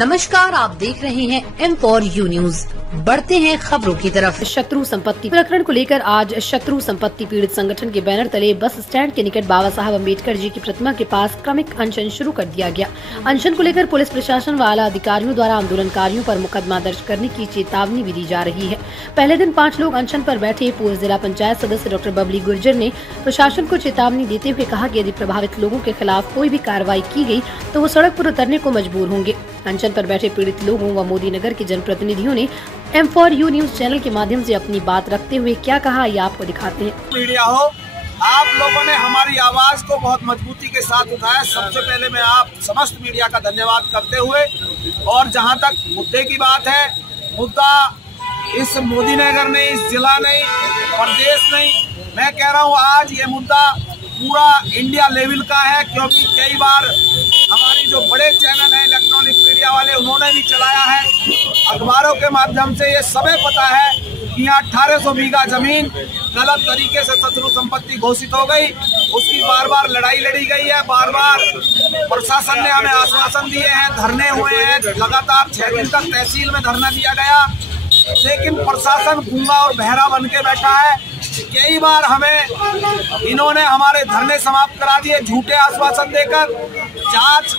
नमस्कार, आप देख रहे हैं M4U न्यूज। बढ़ते हैं खबरों की तरफ। शत्रु संपत्ति प्रकरण को लेकर आज शत्रु संपत्ति पीड़ित संगठन के बैनर तले बस स्टैंड के निकट बाबा साहब अम्बेडकर जी की प्रतिमा के पास क्रमिक अनशन शुरू कर दिया गया। अनशन को लेकर पुलिस प्रशासन व आला अधिकारियों द्वारा आंदोलनकारियों पर मुकदमा दर्ज करने की चेतावनी भी दी जा रही है। पहले दिन 5 लोग अनशन पर बैठे पूर्व जिला पंचायत सदस्य डॉक्टर बबली गुर्जर ने प्रशासन को चेतावनी देते हुए कहा कि यदि प्रभावित लोगों के खिलाफ कोई भी कार्रवाई की गई तो वो सड़क पर उतरने को मजबूर होंगे। अनशन पर बैठे पीड़ित लोगों व मोदी नगर के जनप्रतिनिधियों ने M4U न्यूज चैनल के माध्यम से अपनी बात रखते हुए क्या कहा, ये आपको दिखाते हैं। मीडिया हो, आप लोगों ने हमारी आवाज को बहुत मजबूती के साथ उठाया। सबसे पहले मैं आप समस्त मीडिया का धन्यवाद करते हुए, और जहां तक मुद्दे की बात है, मुद्दा इस मोदी नगर नहीं, इस जिला नहीं, प्रदेश नहीं, मैं कह रहा हूं आज ये मुद्दा पूरा इंडिया लेवल का है। क्योंकि कई बार हमारी जो बड़े चैनल हैं इलेक्ट्रॉनिक मीडिया वाले, उन्होंने भी चलाया है, अखबारों के माध्यम से ये सबे पता है कि यहाँ 1800 बीघा जमीन गलत तरीके से शत्रु संपत्ति घोषित हो गई। उसकी बार बार लड़ाई लड़ी गई है, बार बार प्रशासन ने हमें आश्वासन दिए हैं, धरने हुए हैं, लगातार 6 दिन तक तहसील में धरना दिया गया, लेकिन प्रशासन गूंगा और बहरा बन के बैठा है। कई बार हमें इन्होंने हमारे धरने समाप्त करा दिए झूठे आश्वासन देकर। जांच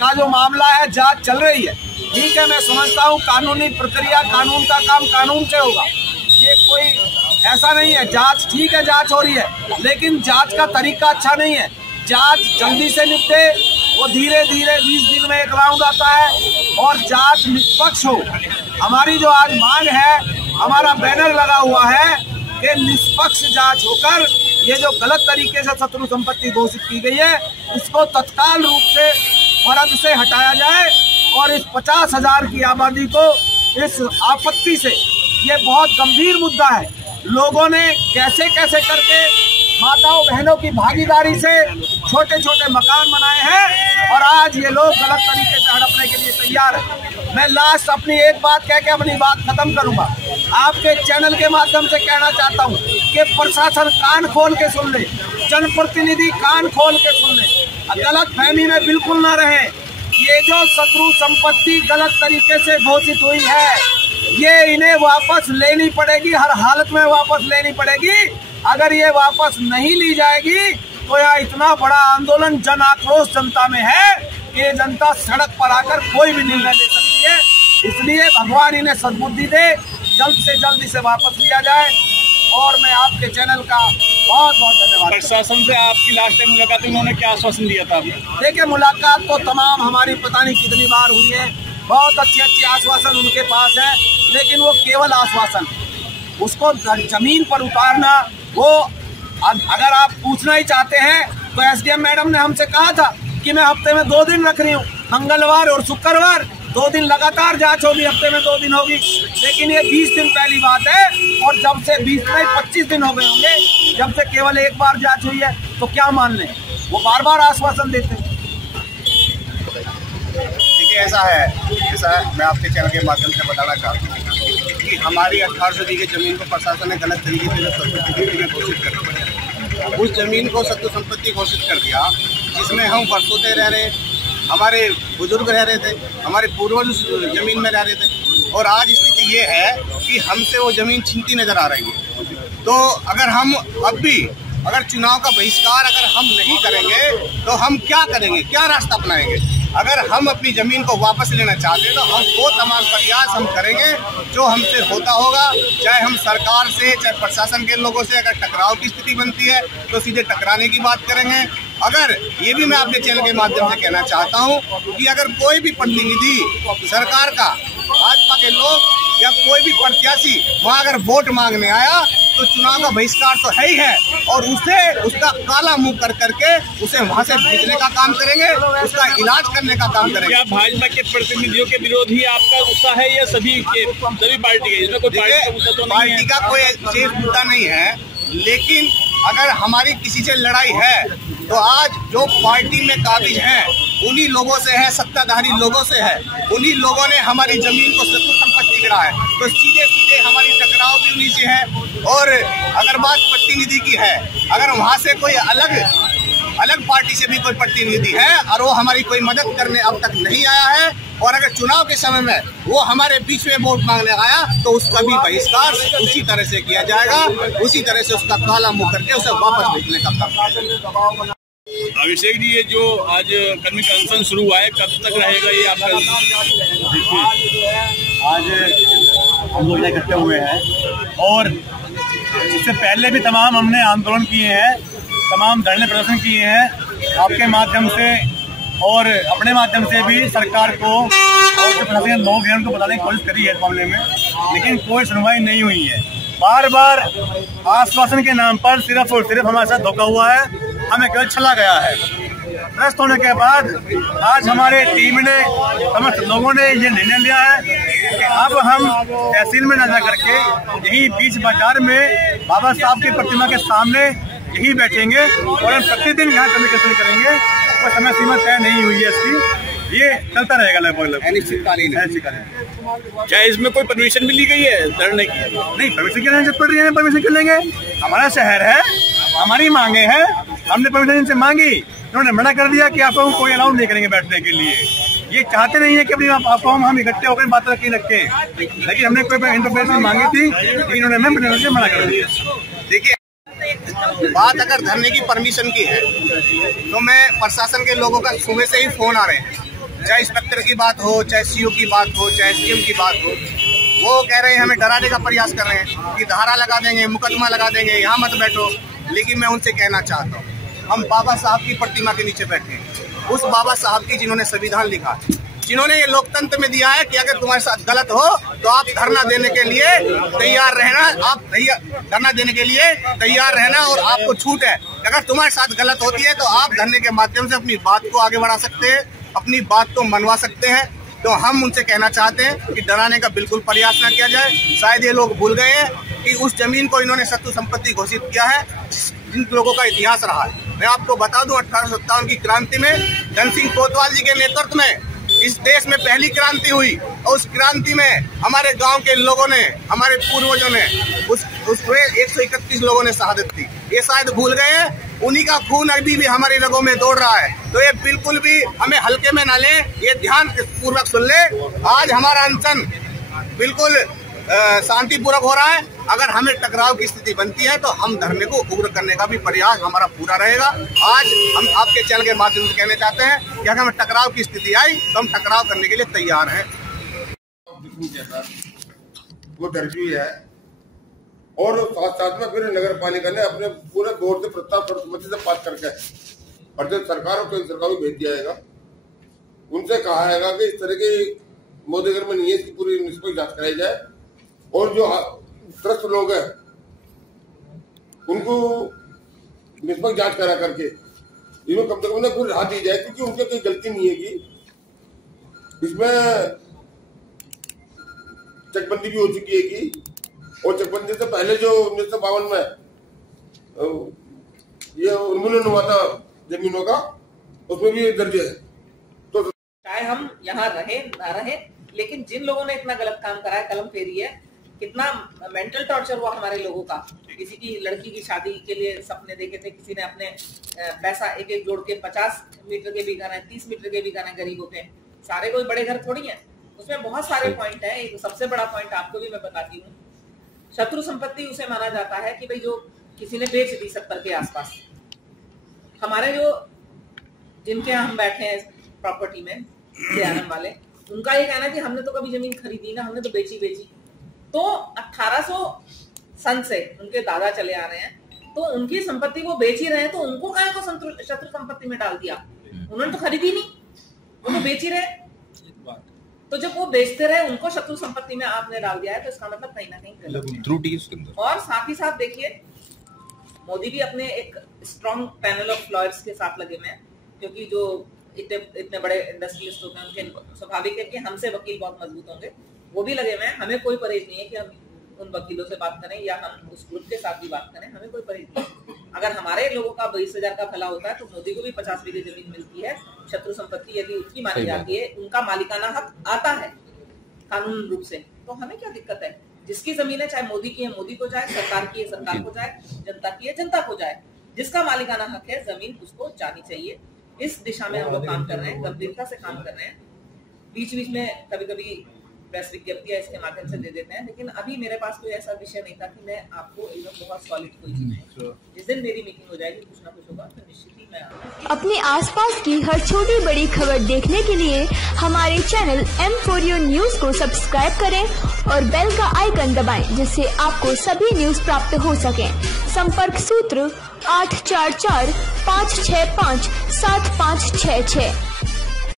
का जो मामला है, जांच चल रही है, ठीक है, मैं समझता हूँ कानूनी प्रक्रिया, कानून का काम कानून से होगा, ये कोई ऐसा नहीं है। जांच ठीक है, जांच हो रही है, लेकिन जांच का तरीका अच्छा नहीं है। जांच जल्दी से निपटे, वो धीरे धीरे 20 दिन में एक राउंड आता है, और जांच निष्पक्ष हो। हमारी जो आज मांग है, हमारा बैनर लगा हुआ है कि निष्पक्ष जांच होकर ये जो गलत तरीके से शत्रु संपत्ति घोषित की गई है, इसको तत्काल रूप से फर्ज से हटाया जाए, और इस 50,000 की आबादी को इस आपत्ति से, ये बहुत गंभीर मुद्दा है। लोगों ने कैसे कैसे करके माताओं बहनों की भागीदारी से छोटे छोटे मकान बनाए हैं, और आज ये लोग गलत तरीके से हड़पने के लिए तैयार है। मैं लास्ट अपनी एक बात कह के अपनी बात खत्म करूंगा। आपके चैनल के माध्यम से कहना चाहता हूं कि प्रशासन कान खोल के सुन ले, जनप्रतिनिधि कान खोल के सुन ले, गलत फहमी में बिल्कुल न रहे। ये जो शत्रु संपत्ति गलत तरीके से घोषित हुई है, ये इन्हें वापस लेनी पड़ेगी, हर हालत में वापस लेनी पड़ेगी। अगर ये वापस नहीं ली जाएगी तो यहाँ इतना बड़ा आंदोलन, जन आक्रोश जनता में है कि ये जनता सड़क पर आकर कोई भी निर्णय ले सकती है। इसलिए भगवान इन्हें सद्बुद्धि दे, जल्द से जल्द इसे वापस लिया जाए। और मैं आपके चैनल का बहुत बहुत धन्यवाद। प्रशासन से आपकी लास्ट टाइम मुलाकात हुई, उन्होंने क्या आश्वासन दिया था? देखिए, मुलाकात तो तमाम हमारी पता नहीं कितनी बार हुई है, बहुत अच्छे आश्वासन उनके पास है, लेकिन वो केवल आश्वासन, उसको जमीन पर उतारना, वो अगर आप पूछना ही चाहते हैं तो SDM मैडम ने हमसे कहा था कि मैं हफ्ते में 2 दिन रख रही हूँ, मंगलवार और शुक्रवार 2 दिन लगातार जांच होगी, हफ्ते में 2 दिन होगी। लेकिन ये 20 दिन पहली बात है, और जब से 25 दिन हो गए होंगे जब से केवल एक बार जांच हुई है, तो क्या मान लें, वो बार बार आश्वासन देते हैं। देखिए, ऐसा है, मैं आपके चैनल के माध्यम से बताना चाहता हूँ कि हमारी 1800 बीघे जमीन को प्रशासन ने गलत तरीके से शत्रु संपत्ति घोषित कर दिया। उस जमीन को शत्रु संपत्ति घोषित कर दिया, जिसमें हम वर्षों से रह रहे, हमारे बुजुर्ग रह रहे थे, हमारे पूर्वज उस जमीन में रह रहे थे, और आज स्थिति ये है कि हमसे वो जमीन छीनती नजर आ रही है। तो अगर हम अब भी चुनाव का बहिष्कार अगर हम नहीं करेंगे तो हम क्या करेंगे, क्या रास्ता अपनाएंगे? अगर हम अपनी जमीन को वापस लेना चाहते हैं तो हम वो तमाम प्रयास हम करेंगे जो हमसे होता होगा, चाहे हम सरकार से, चाहे प्रशासन के लोगों से अगर टकराव की स्थिति बनती है तो सीधे टकराने की बात करेंगे। अगर ये भी मैं आपके चैनल के माध्यम से कहना चाहता हूँ कि अगर कोई भी प्रतिनिधि सरकार का, भाजपा के लोग या कोई भी प्रत्याशी वहाँ अगर वोट मांगने आया तो चुनाव का बहिष्कार तो है ही है, और उसे उसका काला मुंह कर करके उसे वहाँ से भेजने का काम करेंगे, उसका इलाज करने का काम करेंगे। क्या भाजपा के प्रतिनिधियों के विरोध ही आपका गुस्सा है या सभी पार्टी के? इसमें कोई पार्टी का कोई विशेष मुद्दा नहीं है, लेकिन अगर हमारी किसी से लड़ाई है तो आज जो पार्टी में काबिज हैं उन्हीं लोगों से है, सत्ताधारी लोगों से है। उन्हीं लोगों ने हमारी जमीन को शत्रु संपत्ति गिरा है, तो सीधे सीधे हमारी टकराव भी उन्हीं से है। और अगर बात प्रतिनिधि की है, अगर वहाँ से कोई अलग पार्टी से भी कोई प्रतिनिधि है और वो हमारी कोई मदद करने अब तक नहीं आया है, और अगर चुनाव के समय में वो हमारे बीच में वोट मांगने आया तो उसका भी बहिष्कार उसी तरह से किया जाएगा, उसी तरह से उसका काला मुंह करके उसे वापस भेजने का काम। अभिषेक जी, ये जो आज कर्मिक अनशन शुरू हुआ है, कब तक रहेगा ये आपका? आज हम लोग इकट्ठे हुए हैं और इससे पहले भी तमाम हमने आंदोलन किए हैं, तमाम धरने प्रदर्शन किए हैं आपके माध्यम से और अपने माध्यम से भी सरकार को और जो प्रशासन लोग हैं उनको बताने की कोशिश करी है इस मामले में, लेकिन कोई सुनवाई नहीं हुई है। बार बार आश्वासन के नाम पर सिर्फ और सिर्फ हमारे साथ धोखा हुआ है, हमें केवल छला गया है। भ्रष्ट होने के बाद आज हमारे टीम ने, समस्त लोगों ने ये निर्णय लिया है कि अब हम तहसील में न जा करके यही बीच बाजार में बाबा साहब की प्रतिमा के सामने यही बैठेंगे और हम प्रतिदिन यहाँ कम्युनिकेशन करेंगे। कोई समय सीमा तय नहीं हुई है इसकी, ये चलता रहेगा लगभग अनिश्चितकालीन। क्या इसमें कोई परमिशन मिली गई है धरने की? नहीं, परमिशन की जरूरत पड़ रही है, परमिशन क्यों लेंगे? हमारा शहर है, हमारी मांगे हैं, हमने परमिशन इनसे मांगी, उन्होंने मना कर दिया कि आपको कोई अलाउ नहीं करेंगे बैठने के लिए। ये चाहते नहीं है कि अपनी आपको हम इकट्ठे होकर बात रखें, लेकिन हमने कोई इंटरफेरेंस मांगी थी, लेकिन उन्होंने मना कर दिया। देखिए, बात अगर धरने की परमिशन की है तो मैं प्रशासन के लोगों का सुबह से ही फोन आ रहे हैं, चाहे इंस्पेक्टर की बात हो, चाहे सीओ की बात हो, चाहे सीएम की बात हो, वो कह रहे हैं हमें डराने का प्रयास कर रहे हैं कि धारा लगा देंगे, मुकदमा लगा देंगे, यहाँ मत बैठो। लेकिन मैं उनसे कहना चाहता हूँ, हम बाबा साहब की प्रतिमा के नीचे बैठे हैं, उस बाबा साहब की जिन्होंने संविधान लिखा, जिन्होंने ये लोकतंत्र में दिया है कि अगर तुम्हारे साथ गलत हो तो आप धरना देने के लिए तैयार रहना, आप धरना देने के लिए तैयार रहना और आपको छूट है। अगर तुम्हारे साथ गलत होती है तो आप धरने के माध्यम से अपनी बात को आगे बढ़ा सकते हैं, अपनी बात को मनवा सकते हैं। तो हम उनसे कहना चाहते हैं कि डराने का बिल्कुल प्रयास न किया जाए। शायद ये लोग भूल गए हैं कि उस जमीन को इन्होंने शत्रु संपत्ति घोषित किया है, जिन लोगों का इतिहास रहा है। मैं आपको बता दूं, 1857 की क्रांति में धन सिंह कोतवाल जी के नेतृत्व में इस देश में पहली क्रांति हुई और उस क्रांति में हमारे गांव के लोगों ने, हमारे पूर्वजों ने, उसमें 131 लोगों ने शहादत दी। ये शायद भूल गए हैं, उन्हीं का खून अभी भी हमारी रगों में दौड़ रहा है। तो ये बिल्कुल भी हमें हल्के में ना लें, ये ध्यान पूर्वक सुन ले। आज हमारा अनशन बिल्कुल शांतिपूर्वक हो रहा है। अगर हमें टकराव की स्थिति बनती है तो हम धरने को उग्र करने का भी प्रयास हमारा पूरा रहेगा। आज हम आपके चैनल के माध्यम से कहना चाहते हैं कि अगर हमें टकराव की स्थिति आई तो हम टकराव करने के लिए तैयार हैं। वो दर्ज हुई है और साथ में फिर नगर पालिका ने अपने पूरे बोर्ड से प्रस्ताव सर्वसम्मति से पास करके और सरकार और केंद्र सरकार को भेज दिया है। उनसे कहा है कि इस तरह की मोदी घर में नहीं है, इसकी पूरी निष्पक्ष जांच कराई जाए और जो त्रस्त लोग हैं उनको निष्पक्ष जांच करा करके इनको कम से कम पूरी राहत दी जाए, क्योंकि उनकी कोई गलती नहीं है कि इसमें चकबंदी भी हो चुकी है कि और चकबंदी से पहले जो 1952 में ये उन्मूलन हुआ था जमीनों का, उसमें भी दर्ज है। तो चाहे हम यहाँ रहे ना रहे, लेकिन जिन लोगों ने इतना गलत काम करा है, कलम फेरी है, कितना मेंटल टॉर्चर हुआ हमारे लोगों का। किसी की लड़की की शादी के लिए सपने देखे थे, किसी ने अपने पैसा एक एक जोड़ के 50 मीटर के भी गाना, 30 मीटर के भी गाना गरीबों के। सारे कोई बड़े घर थोड़ी हैं, उसमें बहुत सारे पॉइंट है। एक सबसे बड़ा पॉइंट आपको भी मैं बताती हूँ, शत्रु संपत्ति उसे माना जाता है कि भाई जो किसी ने बेच दी 70 के आसपास। हमारे जो जिनके यहाँ हम बैठे हैं प्रॉपर्टी में दयानंद वाले, उनका ये कहना है कि हमने तो कभी जमीन खरीदी ना, हमने तो बेची। तो 1800 सन से उनके दादा चले आ रहे हैं, तो उनकी संपत्ति वो बेच ही रहे हैं, तो उनको काहे को शत्रु संपत्ति में डाल दिया? उन्होंने तो खरीदी नहीं, वो तो बेच ही रहे। तो जब वो बेचते रहे, उनको शत्रु संपत्ति में आपने डाल दिया है, तो इसका मतलब कहीं ना कहीं त्रुटि है उसके अंदर। और साथ ही साथ देखिए, मोदी भी अपने एक स्ट्रॉन्ग पैनल ऑफ लॉयर्स के साथ लगे हुए हैं, क्योंकि जो इतने बड़े इंडस्ट्रियलिस्ट होते हैं, उनके स्वाभाविक है कि हमसे वकील बहुत मजबूत होंगे, वो भी लगे हुए हैं। हमें कोई परहेज नहीं है कि हम उन वकीलों से बात करें या हम उस ग्रुप के साथ भी बात करें, हमें कोई परहेज नहीं। अगर हमारे लोगों का 20,000 का भला होता है तो मोदी को भी 50 बीघे जमीन मिलती है। शत्रु संपत्ति यदि उसकी मानी जाती है, उनका मालिकाना हक आता है कानून रूप से, तो हमें क्या दिक्कत है? जिसकी जमीन है, चाहे मोदी की है मोदी को जाए, सरकार की है सरकार को जाए, जनता की है जनता को जाए। जिसका मालिकाना हक है जमीन, उसको जानी चाहिए। इस दिशा में हम लोग काम कर रहे हैं, गंभीरता से काम कर रहे हैं। बीच बीच में कभी कभी प्रेस विज्ञप्तियां इसके माध्यम से दे देते हैं, लेकिन अभी मेरे पास कोई ऐसा विषय नहीं था कि मैं आपको एकदम बहुत सॉलिड कोई चीज। जिस दिन मेरी मीटिंग हो जाएगी, कुछ ना कुछ होगा, तो निश्चित ही मैं आऊंगा। अपने आसपास की हर छोटी बड़ी खबर देखने के लिए हमारे चैनल M4U न्यूज को सब्सक्राइब करें और बेल का आइकन दबाएं, जिससे आपको सभी न्यूज प्राप्त हो सके। संपर्क सूत्र 844 565 7566।